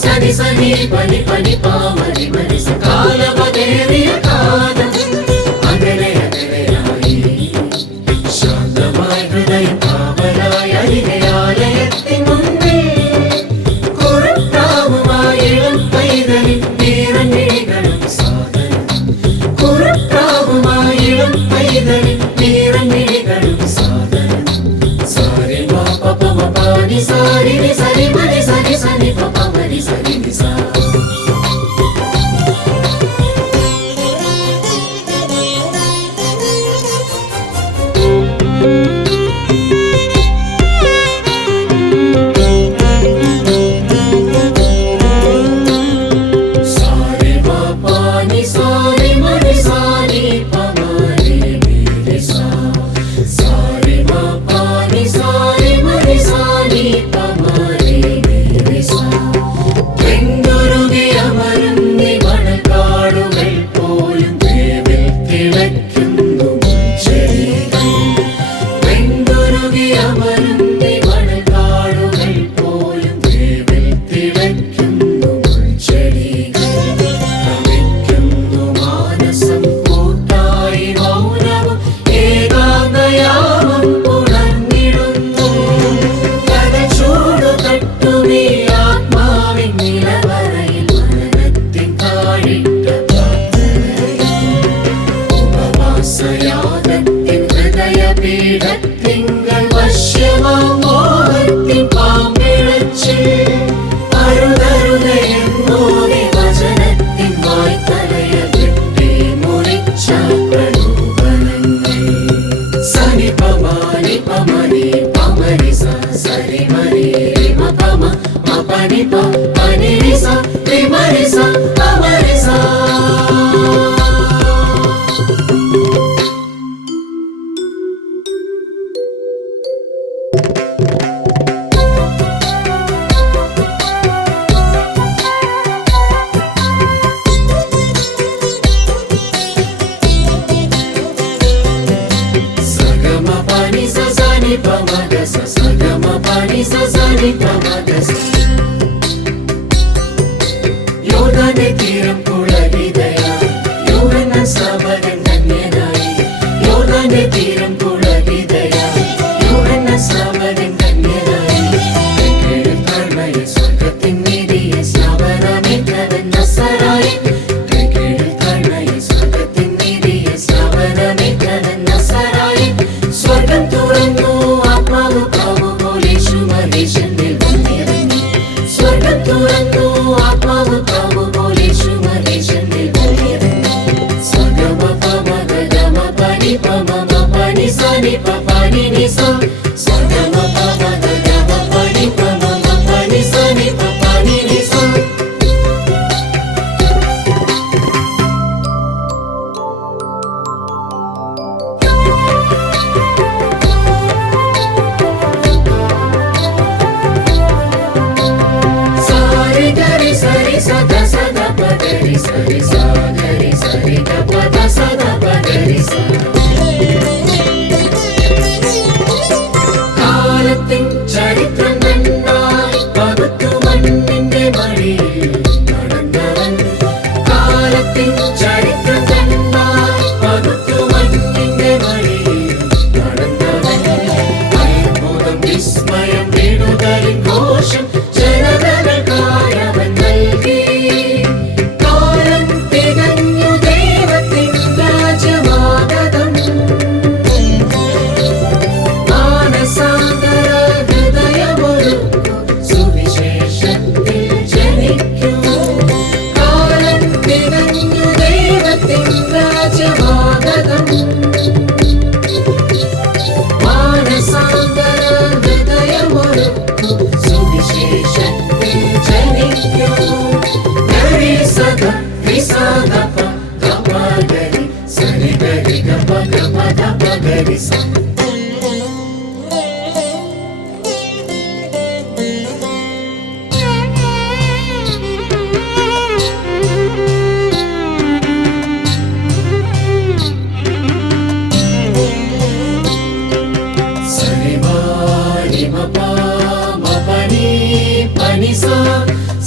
సని సని పని పని పామని మరి కాలమదేవియ కాలం അകലെ അകലെയായി ശാന്തമായി ഹൃദയം കാവലായി അരികയാലയത്തിൻ മുന്നിൽ കുറുപ്രാവുമായി ഇളം പൈതലിൻ നീറന്നിഴികളും സാധനം കുറുപ്രാവുമായി ഇളം പൈതലിൻ നീറന്നിഴികളും സാധനം സാരി മാ പപ മ പാനി സാരി നി സരി മരി സരി സനി പപ മരി സരി നി സാ തിങ്കൾ വശ്യമോഹത്തിൻ പാമ്പിഴച്ചിൽ അരുതരുതയെന്നോടെ വചനത്തിൻ വായ്ത്തലയ വെട്ടി മുറിച്ച പ്രലോഭനങ്ങൾ സനി പമാനി പമനി പമരി സരി മരി മ പമ മ പനി പ പനി രി സ രി മരി സ പമരി സ യോർദാന്റെ തീരം പുളകിതയായി യോഹന്നാൻ സ്നാപകൻ ധന്യനായി യോർദാന്റെ തീരം പുളകിതയായി യോഹന്നാൻ സ്നാപകൻ ധന്യനായി കൈകീഴിൽ സ്വർഗത്തിൻ നീതിയെ സ്നാപനമേറ്റവൻ നസറായി കൈകീഴിൽ സ്വർഗത്തിൻ നീതിയെ സ്നാപനമേറ്റവൻ നസറായി സ്വർഗം തുറന്നു ആത്മാവ് കാവു പോലെ ശുമലേശന്റെ വന്നിറങ്ങി സ്വർഗം തുറന്നു ആത്മാവ് കാവു പോലെ ശുമലേശന്റെ വന്നിറങ്ങി സഗമ പമ ഗമ പനി പമ മ പനി സനി പ പനി നി സ സഗമ പമ ഗമ പനി പമ മ പനി സനി പ പനി നി സ സദ സദ പദരി സരി സാഗരി സരി പദ സദ പദരി സ കാലത്തിൻ ചരിത്രം കണ്ടായി പകുത്തു മണ്ണിന്റെ മടിയിൽ നടന്നവൻ കാലത്തിൻ ചരിത്രം കണ്ടായി പകുത്തു മണ്ണിന്റെ മടിയിൽ നടന്നവൻ അത്ഭുതം വിസ്മയം വീണുകളിൻ ഘോഷം ജനതകൾക്കായവൻ നൽകി കാലം ഗരിസ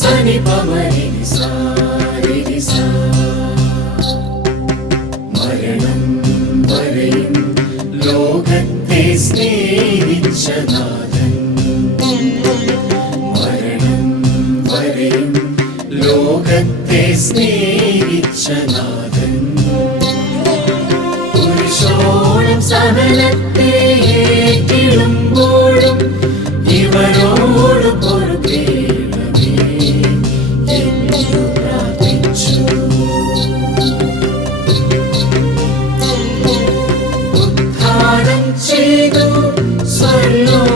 സനി പമരി സാരിസ മരണം വരെയും ലോകത്തെ സ്നേഹിച്ച നാഥൻ മരണം വരെയും ലോകത്തെ സ്നേഹിച്ച നാഥൻ പുരുഷോളം സഹനത്തെ ഏറ്റിടുമ്പോഴും ഇവരോട് പൊറുക്കേണമേ എന്നു പ്രാർത്ഥിച്ചു. ഉദ്ധാരം ചെയ്തു സ്വർലോകത്തിലെത്തി